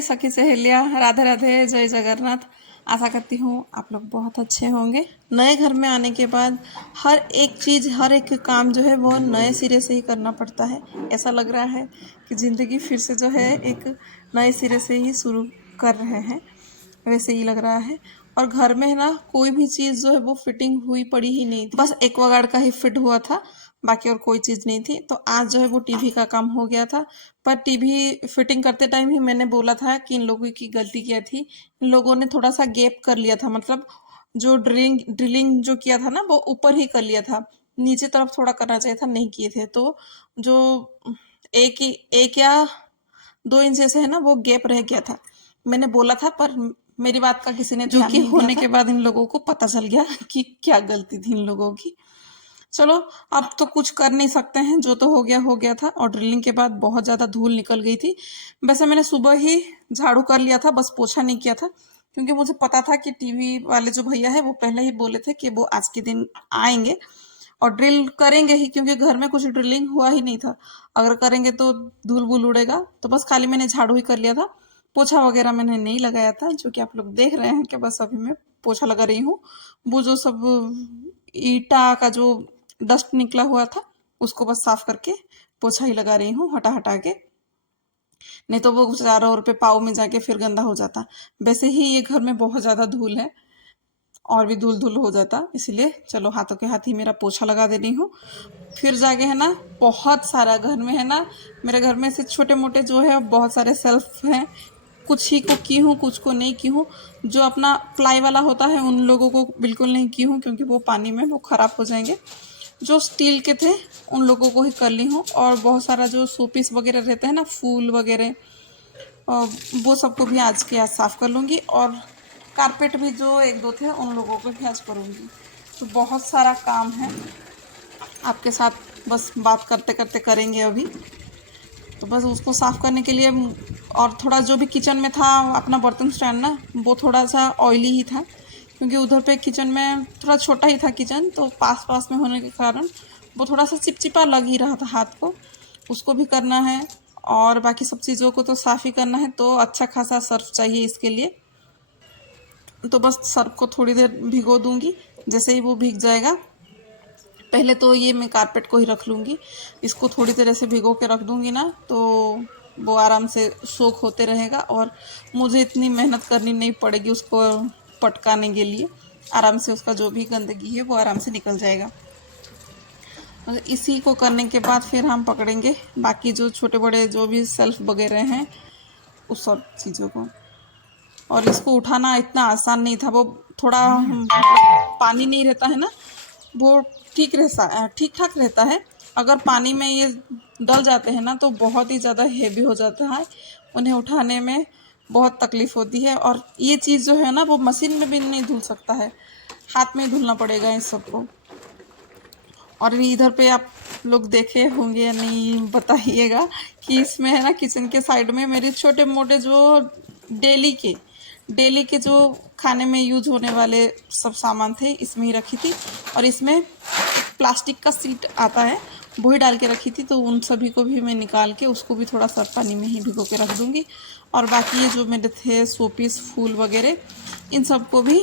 मेरी सखी सहेलियाँ, राधे राधे, जय जगन्नाथ। आशा करती हूँ आप लोग बहुत अच्छे होंगे। नए घर में आने के बाद हर एक चीज़, हर एक काम जो है वो नए सिरे से ही करना पड़ता है। ऐसा लग रहा है कि ज़िंदगी फिर से जो है एक नए सिरे से ही शुरू कर रहे हैं, वैसे ही लग रहा है। और घर में ना कोई भी चीज़ जो है वो फिटिंग हुई पड़ी ही नहीं थी, बस एक्वागार्ड का ही फिट हुआ था, बाकी और कोई चीज़ नहीं थी। तो आज जो है वो टीवी का काम हो गया था। पर टीवी फिटिंग करते टाइम ही मैंने बोला था कि इन लोगों की गलती क्या थी। इन लोगों ने थोड़ा सा गैप कर लिया था, मतलब जो ड्रिलिंग जो किया था ना वो ऊपर ही कर लिया था, नीचे तरफ थोड़ा करना चाहिए था, नहीं किए थे। तो जो एक या 2 इंच जैसे है ना वो गैप रह गया था। मैंने बोला था पर मेरी बात का किसी ने ध्यान नहीं दिया था। जो कि होने के बाद इन लोगों को पता चल गया कि क्या गलती थी इन लोगों की। चलो, अब तो कुछ कर नहीं सकते हैं, जो तो हो गया था। और ड्रिलिंग के बाद बहुत ज़्यादा धूल निकल गई थी। वैसे मैंने सुबह ही झाड़ू कर लिया था, बस पोछा नहीं किया था, क्योंकि मुझे पता था कि टीवी वाले जो भैया है वो पहले ही बोले थे कि वो आज के दिन आएंगे और ड्रिल करेंगे ही, क्योंकि घर में कुछ ड्रिलिंग हुआ ही नहीं था। अगर करेंगे तो धूल वूल उड़ेगा। तो बस खाली मैंने झाड़ू ही कर लिया था, पोछा वगैरह मैंने नहीं लगाया था, जो कि आप लोग देख रहे हैं कि बस अभी मैं पोछा लगा रही हूँ। वो जो सब ईटा का जो डस्ट निकला हुआ था उसको बस साफ करके पोछा ही लगा रही हूँ, हटा हटा के, नहीं तो वो चारों ओर पे पाव में जाके फिर गंदा हो जाता। वैसे ही ये घर में बहुत ज़्यादा धूल है और भी धूल धूल हो जाता, इसलिए चलो हाथों के हाथ ही मेरा पोछा लगा दे रही हूँ। फिर जाके है ना बहुत सारा घर में है ना, मेरे घर में से छोटे मोटे जो है बहुत सारे सेल्फ हैं, कुछ ही को की हूँ, कुछ को नहीं की हूँ। जो अपना प्लाई वाला होता है उन लोगों को बिल्कुल नहीं की हूँ, क्योंकि वो पानी में वो ख़राब हो जाएंगे। जो स्टील के थे उन लोगों को ही कर ली हूँ। और बहुत सारा जो शोपीस वगैरह रहते हैं ना, फूल वगैरह, वो सबको भी आज के आज साफ़ कर लूँगी। और कारपेट भी जो एक दो थे उन लोगों को भी आज करूँगी। तो बहुत सारा काम है, आपके साथ बस बात करते करते करेंगे अभी। तो बस उसको साफ़ करने के लिए, और थोड़ा जो भी किचन में था अपना बर्तन स्टैंड ना, वो थोड़ा सा ऑयली ही था, क्योंकि उधर पे किचन में थोड़ा छोटा ही था किचन, तो पास पास में होने के कारण वो थोड़ा सा चिपचिपा लग ही रहा था हाथ को। उसको भी करना है और बाकी सब चीज़ों को तो साफ़ ही करना है। तो अच्छा खासा सर्फ चाहिए इसके लिए। तो बस सर्फ को थोड़ी देर भिगो दूंगी, जैसे ही वो भीग जाएगा, पहले तो ये मैं कारपेट को ही रख लूँगी। इसको थोड़ी देर ऐसे भिगो के रख दूँगी ना, तो वो आराम से सोख होते रहेगा और मुझे इतनी मेहनत करनी नहीं पड़ेगी उसको पटकाने के लिए। आराम से उसका जो भी गंदगी है वो आराम से निकल जाएगा। और इसी को करने के बाद फिर हम पकड़ेंगे बाकी जो छोटे बड़े जो भी सेल्फ वगैरह हैं उस सब चीज़ों को। और इसको उठाना इतना आसान नहीं था, वो थोड़ा पानी नहीं रहता है ना, वो ठीक ठाक रहता है। अगर पानी में ये डल जाते हैं ना तो बहुत ही ज़्यादा हेवी हो जाता है, उन्हें उठाने में बहुत तकलीफ़ होती है। और ये चीज़ जो है ना वो मशीन में भी नहीं धुल सकता है, हाथ में धुलना पड़ेगा इस सबको। और इधर पे आप लोग देखे होंगे या नहीं बताइएगा कि इसमें है ना किचन के साइड में मेरे छोटे मोटे जो डेली के जो खाने में यूज होने वाले सब सामान थे इसमें ही रखी थी। और इसमें एक प्लास्टिक का सीट आता है वही डाल के रखी थी, तो उन सभी को भी मैं निकाल के उसको भी थोड़ा सर्फ पानी में ही भिगो के रख दूँगी। और बाकी ये जो मेरे थे शोपीस फूल वगैरह, इन सबको भी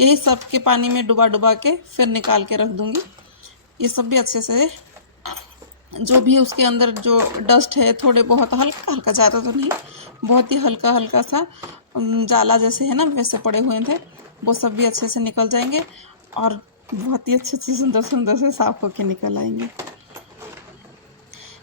यही सर्फ के पानी में डुबा डुबा के फिर निकाल के रख दूँगी। ये सब भी अच्छे से, जो भी उसके अंदर जो डस्ट है थोड़े बहुत हल्का हल्का, ज़्यादा तो नहीं, बहुत ही हल्का हल्का सा जाला जैसे है ना वैसे पड़े हुए थे, वो सब भी अच्छे से निकल जाएंगे और बहुत ही अच्छे अच्छे सुंदर सुंदर से साफ होके निकल आएंगे।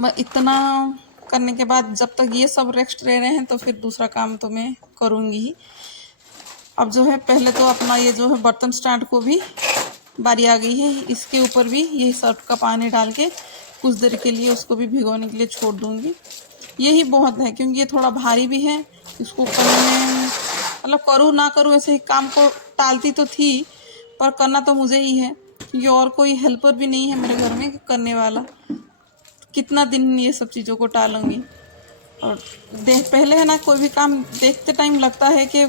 मैं इतना करने के बाद जब तक ये सब रेस्ट रह रहे हैं तो फिर दूसरा काम तो मैं करूँगी ही। अब जो है पहले तो अपना ये जो है बर्तन स्टैंड को भी बारी आ गई है, इसके ऊपर भी यही सर्फ का पानी डाल के कुछ देर के लिए उसको भी भिगोने के लिए छोड़ दूँगी। यही बहुत है, क्योंकि ये थोड़ा भारी भी है। इसको करने में मतलब करूँ ना करूँ ऐसे ही काम को टालती तो थी, पर करना तो मुझे ही है, क्योंकि और कोई हेल्पर भी नहीं है मेरे घर में करने वाला। कितना दिन ये सब चीज़ों को टालूँगी। और पहले है ना कोई भी काम देखते टाइम लगता है कि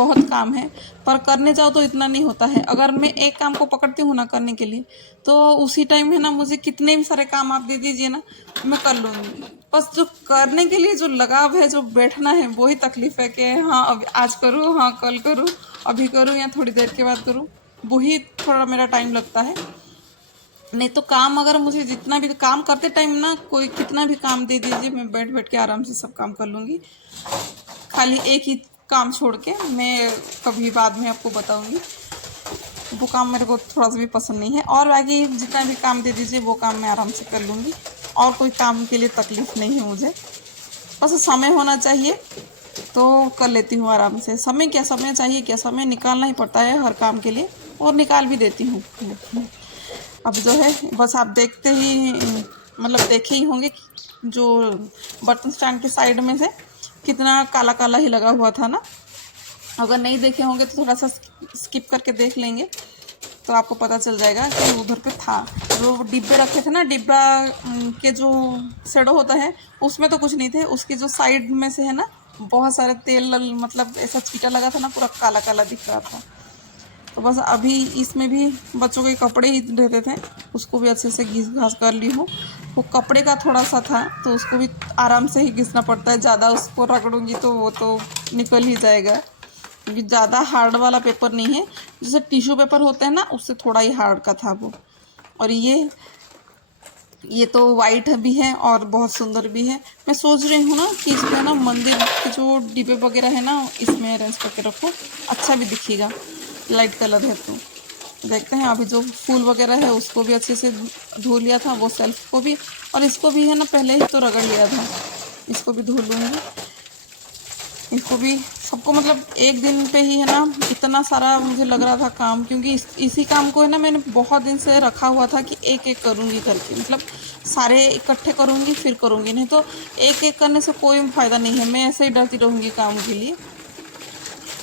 बहुत काम है, पर करने जाओ तो इतना नहीं होता है। अगर मैं एक काम को पकड़ती हूँ ना करने के लिए, तो उसी टाइम है ना मुझे कितने भी सारे काम आप दे दीजिए ना, मैं कर लूँगी। बस जो करने के लिए जो लगाव है, जो बैठना है, वही तकलीफ है कि हाँ अब आज करूँ, हाँ कल करूँ, अभी करूँ या थोड़ी देर के बाद करूँ, वही थोड़ा मेरा टाइम लगता है। नहीं तो काम अगर मुझे जितना भी काम करते टाइम ना कोई कितना भी काम दे दीजिए, मैं बैठ बैठ के आराम से सब काम कर लूँगी। खाली एक ही काम छोड़ के, मैं कभी बाद में आपको बताऊंगी, वो काम मेरे को थोड़ा सा भी पसंद नहीं है। और बाकी जितना भी काम दे दीजिए वो काम मैं आराम से कर लूँगी, और कोई काम के लिए तकलीफ़ नहीं है मुझे। बस समय होना चाहिए तो कर लेती हूँ आराम से। समय क्या, समय चाहिए क्या, समय निकालना ही पड़ता है हर काम के लिए, और निकाल भी देती हूँ। अब जो है बस आप देखते ही मतलब देखे ही होंगे जो बर्तन स्टैंड के साइड में से कितना काला काला ही लगा हुआ था ना। अगर नहीं देखे होंगे तो थोड़ा सा स्किप करके देख लेंगे तो आपको पता चल जाएगा कि उधर पे था। जो डिब्बे रखे थे ना, डिब्बा के जो शेडो होता है उसमें तो कुछ नहीं थे, उसके जो साइड में से है ना बहुत सारे तेल मतलब ऐसा छींटा लगा था ना, पूरा काला काला दिख रहा था। तो बस अभी इसमें भी बच्चों के कपड़े ही रहते थे, उसको भी अच्छे से घिस घास कर ली हूँ। वो कपड़े का थोड़ा सा था तो उसको भी आराम से ही घिसना पड़ता है, ज़्यादा उसको रगड़ूंगी तो वो तो निकल ही जाएगा, क्योंकि ज़्यादा हार्ड वाला पेपर नहीं है। जैसे टिश्यू पेपर होते हैं ना, उससे थोड़ा ही हार्ड का था वो। और ये तो वाइट भी है और बहुत सुंदर भी है। मैं सोच रही हूँ ना कि इसमें ना मंदिर के जो डिब्बे वगैरह है ना, इसमें अरेंज करके रखो, अच्छा भी दिखेगा, लाइट कलर है तो। देखते हैं। अभी जो फूल वगैरह है उसको भी अच्छे से धो लिया था, वो सेल्फ को भी, और इसको भी है ना पहले ही तो रगड़ लिया था, इसको भी धो लूँगी। इसको भी सबको मतलब एक दिन पे ही है ना इतना सारा मुझे लग रहा था काम, क्योंकि इसी काम को है ना मैंने बहुत दिन से रखा हुआ था कि एक एक करूँगी करके, मतलब सारे इकट्ठे करूँगी फिर करूँगी, नहीं तो एक एक करने से कोई फ़ायदा नहीं है। मैं ऐसे ही डरती रहूँगी काम के लिए,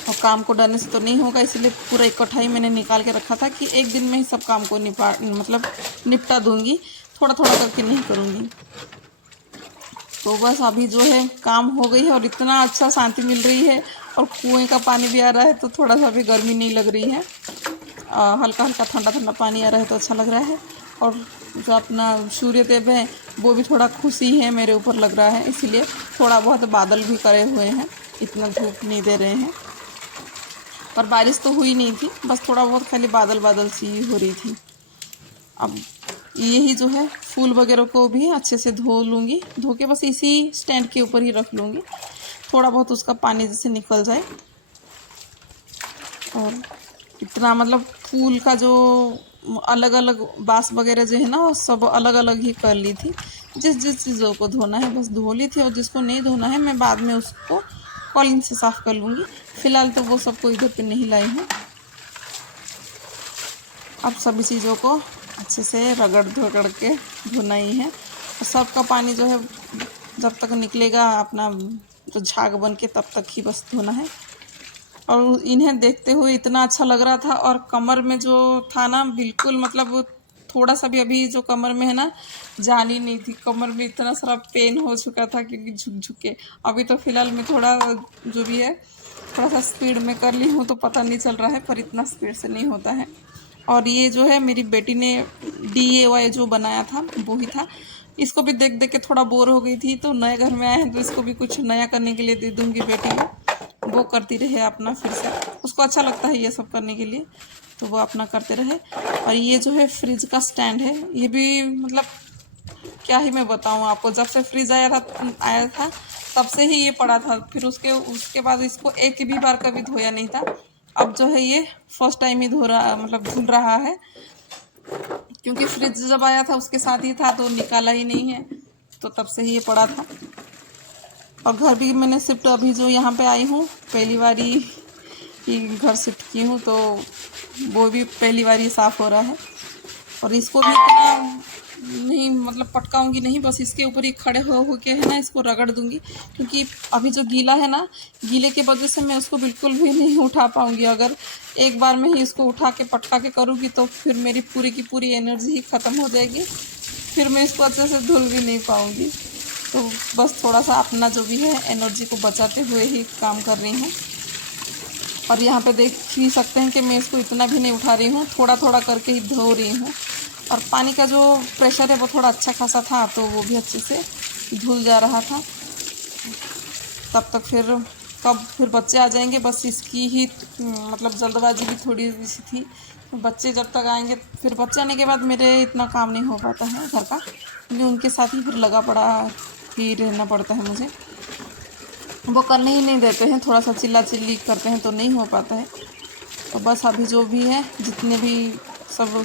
और काम को डरने से तो नहीं होगा, इसलिए पूरा इकट्ठा ही मैंने निकाल के रखा था कि एक दिन में ही सब काम को निपटा दूँगी, थोड़ा थोड़ा करके नहीं करूँगी। तो बस अभी जो है काम हो गई है, और इतना अच्छा शांति मिल रही है, और कुएं का पानी भी आ रहा है तो थोड़ा सा भी गर्मी नहीं लग रही है। हल्का हल्का ठंडा ठंडा पानी आ रहा है तो अच्छा लग रहा है। और जो अपना सूर्यदेव है वो भी थोड़ा खुशी है मेरे ऊपर लग रहा है, इसीलिए थोड़ा बहुत बादल भी करे हुए हैं, इतना धूप नहीं दे रहे हैं। पर बारिश तो हुई नहीं थी, बस थोड़ा बहुत खाली बादल बादल सी हो रही थी। अब यही जो है फूल वगैरह को भी अच्छे से धो लूँगी, धो के बस इसी स्टैंड के ऊपर ही रख लूँगी, थोड़ा बहुत उसका पानी जैसे निकल जाए। और इतना मतलब फूल का जो अलग अलग बाँस वगैरह जो है ना, वो सब अलग अलग ही कर ली थी। जिस जिस चीज़ों को धोना है बस धो ली थी, और जिसको नहीं धोना है मैं बाद में उसको कॉलिन से साफ़ कर लूँगी। फ़िलहाल तो वो सबको इधर पे नहीं लाई हूँ। अब सभी चीज़ों को अच्छे से रगड़ रगड़ के धोना ही है, और सबका पानी जो है जब तक निकलेगा अपना जो झाग बन के, तब तक ही बस धोना है। और इन्हें देखते हुए इतना अच्छा लग रहा था, और कमर में जो था ना बिल्कुल मतलब थोड़ा सा भी अभी जो कमर में है ना जान ही नहीं थी, कमर में इतना सारा पेन हो चुका था क्योंकि झुक झुक के। अभी तो फ़िलहाल मैं थोड़ा जो भी है थोड़ा सा स्पीड में कर ली हूँ तो पता नहीं चल रहा है, पर इतना स्पीड से नहीं होता है। और ये जो है मेरी बेटी ने DIY जो बनाया था वो ही था, इसको भी देख देख के थोड़ा बोर हो गई थी, तो नए घर में आए हैं तो इसको भी कुछ नया करने के लिए दे दूँगी बेटी को, वो करती रहे अपना, फिर से उसको अच्छा लगता है ये सब करने के लिए, तो वो अपना करते रहे। और ये जो है फ्रिज का स्टैंड है, ये भी मतलब क्या ही मैं बताऊँ आपको, जब से फ्रिज आया था तब से ही ये पड़ा था, फिर उसके उसके बाद इसको एक भी बार कभी धोया नहीं था। अब जो है ये फर्स्ट टाइम ही धो रहा मतलब धुल रहा है, क्योंकि फ्रिज जब आया था उसके साथ ही था तो निकाला ही नहीं है, तो तब से ही ये पड़ा था। और घर भी मैंने शिफ्ट, अभी जो यहाँ पे आई हूँ पहली बारी ही घर शिफ्ट की हूँ, तो वो भी पहली बार ही साफ़ हो रहा है। और इसको भी इतना नहीं मतलब पटकाऊंगी नहीं, बस इसके ऊपर ही खड़े हो के है ना इसको रगड़ दूंगी, क्योंकि अभी जो गीला है ना, गीले के वजह से मैं उसको बिल्कुल भी नहीं उठा पाऊंगी। अगर एक बार में ही इसको उठा के पटका के करूँगी तो फिर मेरी पूरी की पूरी एनर्जी ही ख़त्म हो जाएगी, फिर मैं इसको अच्छे से धुल भी नहीं पाऊँगी। तो बस थोड़ा सा अपना जो भी है एनर्जी को बचाते हुए ही काम कर रही हूँ। और यहाँ पे देख ही सकते हैं कि मैं इसको इतना भी नहीं उठा रही हूँ, थोड़ा थोड़ा करके ही धो रही हूँ। और पानी का जो प्रेशर है वो थोड़ा अच्छा खासा था, तो वो भी अच्छे से धुल जा रहा था। तब तक फिर बच्चे आ जाएंगे, बस इसकी ही मतलब जल्दबाजी भी थोड़ी सी थी। तो बच्चे जब तक आएंगे, फिर बच्चे आने के बाद मेरे इतना काम नहीं हो पाता है घर का, क्योंकि उनके साथ ही फिर लगा पड़ा ही रहना पड़ता है मुझे। वो करने ही नहीं देते हैं, थोड़ा सा चिल्ला चिल्ली करते हैं तो नहीं हो पाता है। तो बस अभी जो भी है, जितने भी सब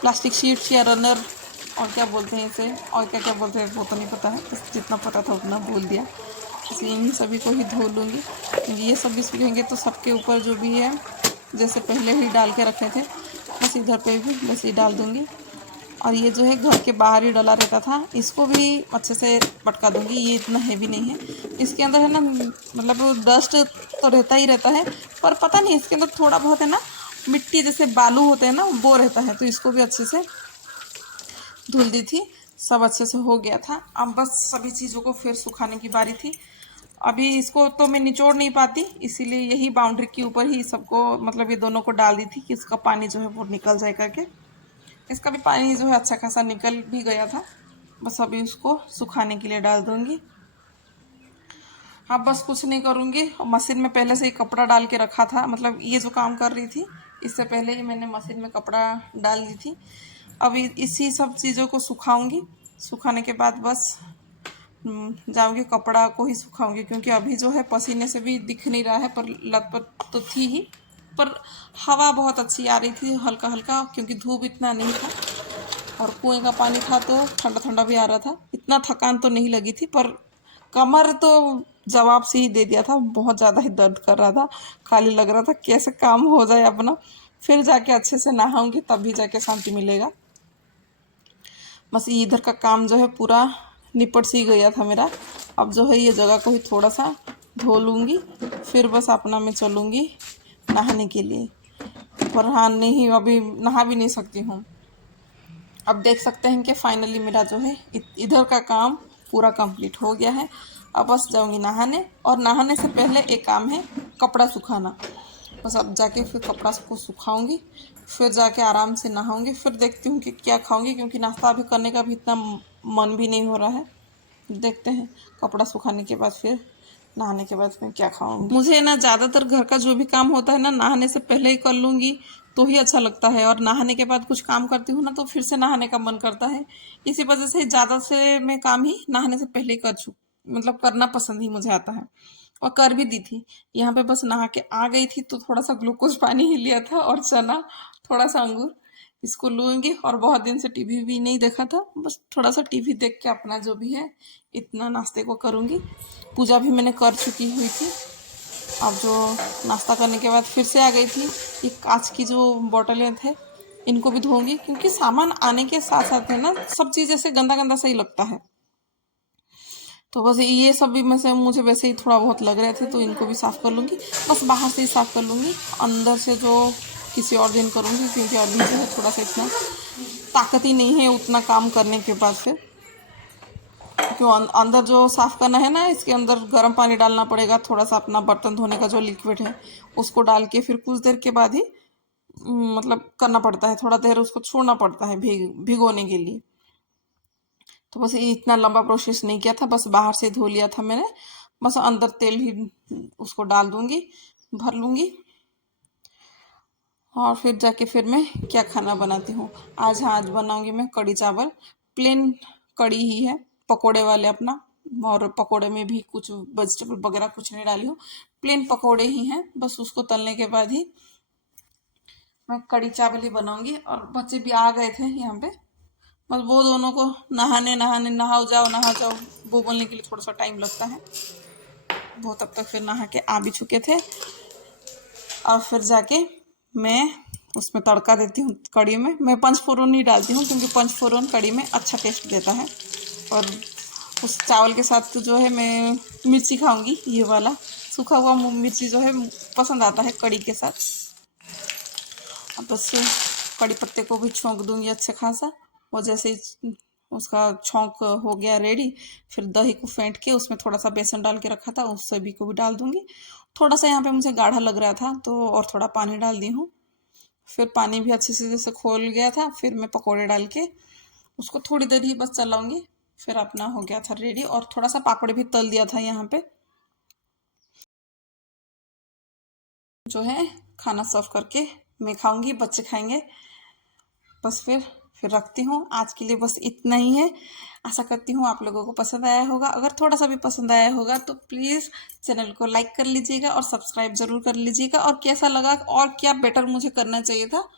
प्लास्टिक शीट्स या रनर और क्या बोलते हैं इसे, और क्या क्या बोलते हैं वो तो नहीं पता है, बस जितना पता था उतना बोल दिया। इसलिए इन सभी को ही धो लूँगी, क्योंकि ये सब भी सूखेंगे तो सबके ऊपर जो भी है जैसे पहले ही डाल के रखे थे, बस इधर पे भी बस ये डाल दूँगी। और ये जो है घर के बाहर ही डला रहता था, इसको भी अच्छे से पटका दूँगी। ये इतना हैवी नहीं है, इसके अंदर है ना मतलब डस्ट तो रहता ही रहता है, पर पता नहीं इसके अंदर थोड़ा बहुत है ना मिट्टी जैसे बालू होते हैं ना, वो रहता है। तो इसको भी अच्छे से धुल दी थी, सब अच्छे से हो गया था। अब बस सभी चीज़ों को फिर सुखाने की बारी थी। अभी इसको तो मैं निचोड़ नहीं पाती, इसीलिए यही बाउंड्री के ऊपर ही सबको मतलब ये दोनों को डाल दी थी कि इसका पानी जो है वो निकल जाए करके। इसका भी पानी जो है अच्छा खासा निकल भी गया था। बस अभी उसको सुखाने के लिए डाल दूंगी। अब बस कुछ नहीं करूँगी, मशीन में पहले से ही कपड़ा डाल के रखा था, मतलब ये जो काम कर रही थी इससे पहले ही मैंने मशीन में कपड़ा डाल दी थी। अभी इसी सब चीज़ों को सुखाऊंगी, सुखाने के बाद बस जाऊंगी कपड़ा को ही सुखाऊंगी, क्योंकि अभी जो है पसीने से भी दिख नहीं रहा है, पर लतपत तो थी ही, पर हवा बहुत अच्छी आ रही थी हल्का हल्का, क्योंकि धूप इतना नहीं था और कुएं का पानी था तो ठंडा ठंडा भी आ रहा था। इतना थकान तो नहीं लगी थी, पर कमर तो जवाब से ही दे दिया था, बहुत ज़्यादा ही दर्द कर रहा था। खाली लग रहा था कैसे काम हो जाए अपना, फिर जाके अच्छे से नहाऊंगी तब भी जाके शांति मिलेगा। बस इधर का काम जो है पूरा निपट सी गया था मेरा। अब जो है ये जगह को ही थोड़ा सा धो लूँगी, फिर बस अपना मैं चलूँगी नहाने के लिए। पर हाँ, नहीं अभी नहा भी नहीं सकती हूँ। अब देख सकते हैं कि फाइनली मेरा जो है इधर का काम पूरा कंप्लीट हो गया है। अब बस जाऊंगी नहाने, और नहाने से पहले एक काम है कपड़ा सुखाना। बस अब जाके फिर कपड़ा को सुखाऊंगी, फिर जाके आराम से नहाऊंगी, फिर देखती हूँ कि क्या खाऊंगी, क्योंकि नाश्ता अभी करने का भी इतना मन भी नहीं हो रहा है। देखते हैं कपड़ा सुखाने के बाद फिर नहाने के बाद मैं क्या खाऊंगी। मुझे ना ज़्यादातर घर का जो भी काम होता है ना नहाने से पहले ही कर लूँगी तो ही अच्छा लगता है, और नहाने के बाद कुछ काम करती हूँ ना तो फिर से नहाने का मन करता है। इसी वजह से ज़्यादा से मैं काम ही नहाने से पहले ही मतलब करना पसंद ही मुझे आता है, और कर भी दी थी। यहाँ पे बस नहा के आ गई थी तो थोड़ा सा ग्लूकोज पानी ही लिया था और चना, थोड़ा सा अंगूर, इसको लूँगी। और बहुत दिन से टीवी भी नहीं देखा था, बस थोड़ा सा टीवी देख के अपना जो भी है इतना नाश्ते को करूँगी। पूजा भी मैंने कर चुकी हुई थी। अब जो नाश्ता करने के बाद फिर से आ गई थी, ये कांच की जो बोतलें थे इनको भी धोऊंगी, क्योंकि सामान आने के साथ साथ है ना सब चीज़ ऐसे गंदा गंदा सा ही लगता है। तो बस ये सब भी में से मुझे वैसे ही थोड़ा बहुत लग रहे थे, तो इनको भी साफ़ कर लूँगी। बस बाहर से ही साफ़ कर लूँगी, अंदर से जो किसी और दिन करूँगी, क्योंकि अभी जो है थोड़ा सा इतना ताकत ही नहीं है उतना काम करने के बाद फिर। क्यों अंदर जो साफ़ करना है ना, इसके अंदर गर्म पानी डालना पड़ेगा, थोड़ा सा अपना बर्तन धोने का जो लिक्विड है उसको डाल के फिर कुछ देर के बाद ही मतलब करना पड़ता है, थोड़ा देर उसको छोड़ना पड़ता है भिगोने के लिए। तो बस ये इतना लंबा प्रोसेस नहीं किया था, बस बाहर से धो लिया था मैंने। बस अंदर तेल ही उसको डाल दूंगी, भर लूंगी, और फिर जाके फिर मैं क्या खाना बनाती हूँ। आज बनाऊंगी मैं कड़ी चावल, प्लेन कड़ी ही है, पकोड़े वाले अपना। और पकोड़े में भी कुछ वेजिटेबल वगैरह कुछ नहीं डाली हूँ, प्लेन पकोड़े ही हैं, बस उसको तलने के बाद ही मैं कड़ी चावल ही बनाऊंगी। और बच्चे भी आ गए थे यहाँ पे, बस वो दोनों को नहाने नहाने नहाओ जाओ वो बोलने के लिए थोड़ा सा टाइम लगता है। वो तब तक फिर नहा के आ भी चुके थे। और फिर जाके मैं उसमें तड़का देती हूँ कड़ी में। मैं पंचफोरन नहीं डालती हूँ, क्योंकि पंचफोरन कड़ी में अच्छा टेस्ट देता है। और उस चावल के साथ तो जो है मैं मिर्ची खाऊंगी, ये वाला सूखा हुआ मिर्ची जो है पसंद आता है कड़ी के साथ। अब बस कड़ी पत्ते को भी छोंक दूंगी अच्छे खासा, वो जैसे उसका छौंक हो गया रेडी। फिर दही को फेंट के उसमें थोड़ा सा बेसन डाल के रखा था, उस सभी को भी डाल दूंगी। थोड़ा सा यहाँ पे मुझे गाढ़ा लग रहा था तो और थोड़ा पानी डाल दी हूँ। फिर पानी भी अच्छे से जैसे खोल गया था, फिर मैं पकोड़े डाल के उसको थोड़ी देर ही बस चलाऊंगी। फिर अपना हो गया था रेडी, और थोड़ा सा पापड़ भी तल दिया था यहाँ पे। जो है खाना सर्व करके मैं खाऊंगी, बच्चे खाएंगे। बस फिर रखती हूँ, आज के लिए बस इतना ही है। आशा करती हूँ आप लोगों को पसंद आया होगा। अगर थोड़ा सा भी पसंद आया होगा तो प्लीज़ चैनल को लाइक कर लीजिएगा और सब्सक्राइब जरूर कर लीजिएगा। और कैसा लगा और क्या बेटर मुझे करना चाहिए था,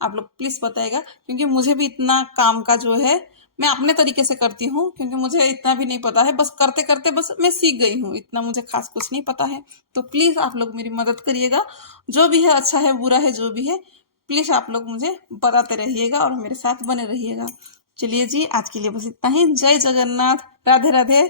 आप लोग प्लीज़ बताइएगा। क्योंकि मुझे भी इतना काम का जो है मैं अपने तरीके से करती हूँ, क्योंकि मुझे इतना भी नहीं पता है, बस करते करते बस मैं सीख गई हूँ, इतना मुझे खास कुछ नहीं पता है। तो प्लीज़ आप लोग मेरी मदद करिएगा, जो भी है, अच्छा है बुरा है जो भी है, प्लीज़ आप लोग मुझे बताते रहिएगा और मेरे साथ बने रहिएगा। चलिए जी, आज के लिए बस इतना ही। जय जगन्नाथ, राधे राधे।